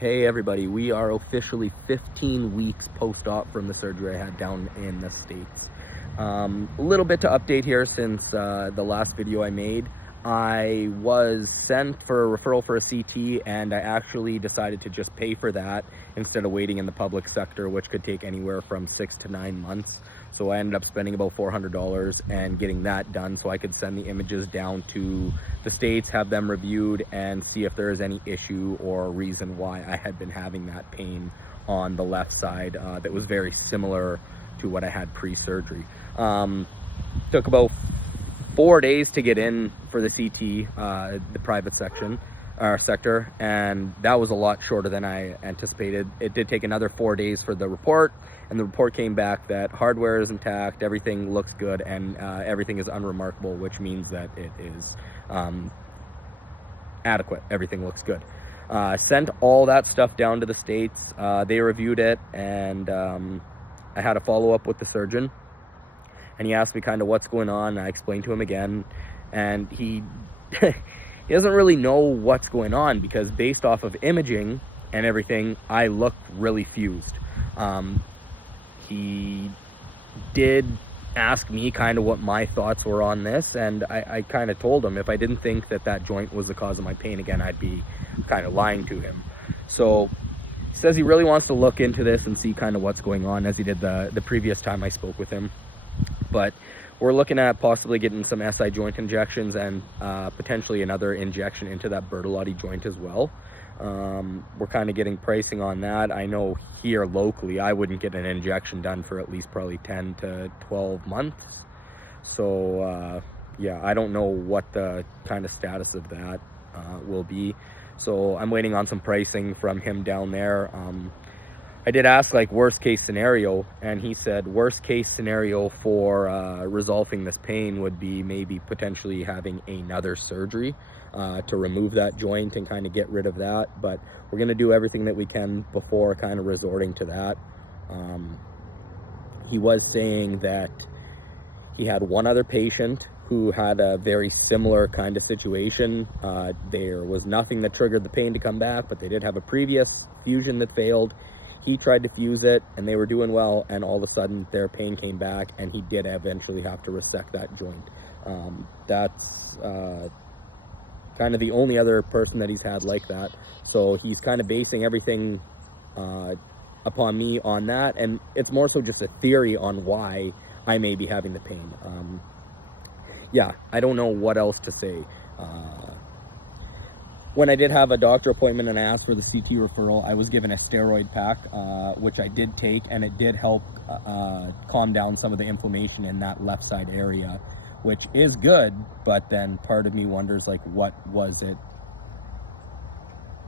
Hey everybody, we are officially 15 weeks post-op from the surgery I had down in the States. A little bit to update here since the last video I made. I was sent for a referral for a CT and I actually decided to just pay for that instead of waiting in the public sector, which could take anywhere from 6 to 9 months. So I ended up spending about $400 and getting that done so I could send the images down to the States, have them reviewed, and see if there is any issue or reason why I had been having that pain on the left side that was very similar to what I had pre-surgery. Took about 4 days to get in for the CT, the private section or sector, and that was a lot shorter than I anticipated. It did take another 4 days for the report, and the report came back that hardware is intact, everything looks good, and everything is unremarkable, which means that it is adequate. Everything looks good. Sent all that stuff down to the States. They reviewed it, and I had a follow-up with the surgeon, and he asked me kind of what's going on. I explained to him again, and he he doesn't really know what's going on because based off of imaging and everything, I look really fused. He did ask me kind of what my thoughts were on this, and I kind of told him if I didn't think that that joint was the cause of my pain again, I'd be kind of lying to him. So he says he really wants to look into this and see kind of what's going on, as he did the previous time I spoke with him. But we're looking at possibly getting some SI joint injections and potentially another injection into that Bertolotti joint as well. We're kind of getting pricing on that. I know here locally I wouldn't get an injection done for at least probably 10 to 12 months. So yeah, I don't know what the kind of status of that will be. So I'm waiting on some pricing from him down there. I did ask like worst case scenario, and he said worst case scenario for resolving this pain would be maybe potentially having another surgery to remove that joint and kind of get rid of that. But we're going to do everything that we can before kind of resorting to that. He was saying that he had one other patient who had a very similar kind of situation. There was nothing that triggered the pain to come back, but they did have a previous fusion that failed. He tried to fuse it and they were doing well, and all of a sudden their pain came back and he did eventually have to resect that joint. That's kind of the only other person that he's had like that. So he's kind of basing everything upon me on that, and it's more so just a theory on why I may be having the pain. Yeah, I don't know what else to say. When I did have a doctor appointment and I asked for the CT referral, I was given a steroid pack, which I did take, and it did help calm down some of the inflammation in that left side area, which is good, but then part of me wonders, like, what was it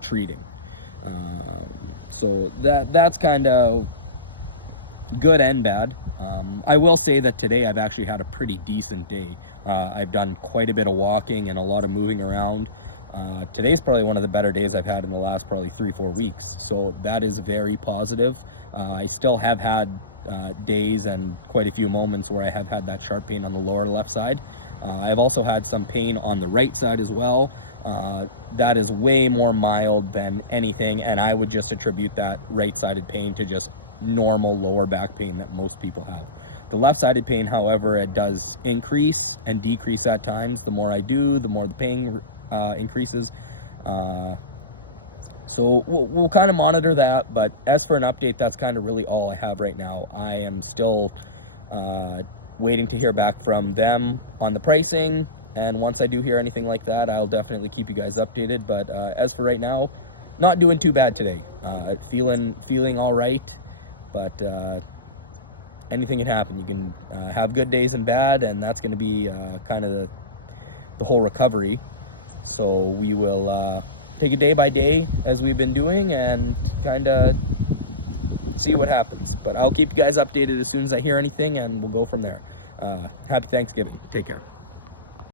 treating? So that's kind of good and bad. I will say that today I've actually had a pretty decent day. I've done quite a bit of walking and a lot of moving around. Today's probably one of the better days I've had in the last probably 3-4 weeks. So that is very positive. I still have had days and quite a few moments where I have had that sharp pain on the lower left side. I've also had some pain on the right side as well. That is way more mild than anything, and I would just attribute that right-sided pain to just normal lower back pain that most people have. The left-sided pain, however, it does increase and decrease at times. The more I do, the more the pain increases. So we'll kind of monitor that, but as for an update, that's kind of really all I have right now. I am still waiting to hear back from them on the pricing, and once I do hear anything like that, I'll definitely keep you guys updated. But as for right now, not doing too bad today. Feeling all right, but anything can happen. You can have good days and bad, and that's going to be kind of the whole recovery. So we will take it day by day as we've been doing and kind of see what happens. But I'll keep you guys updated as soon as I hear anything, and we'll go from there. Happy Thanksgiving. Take care.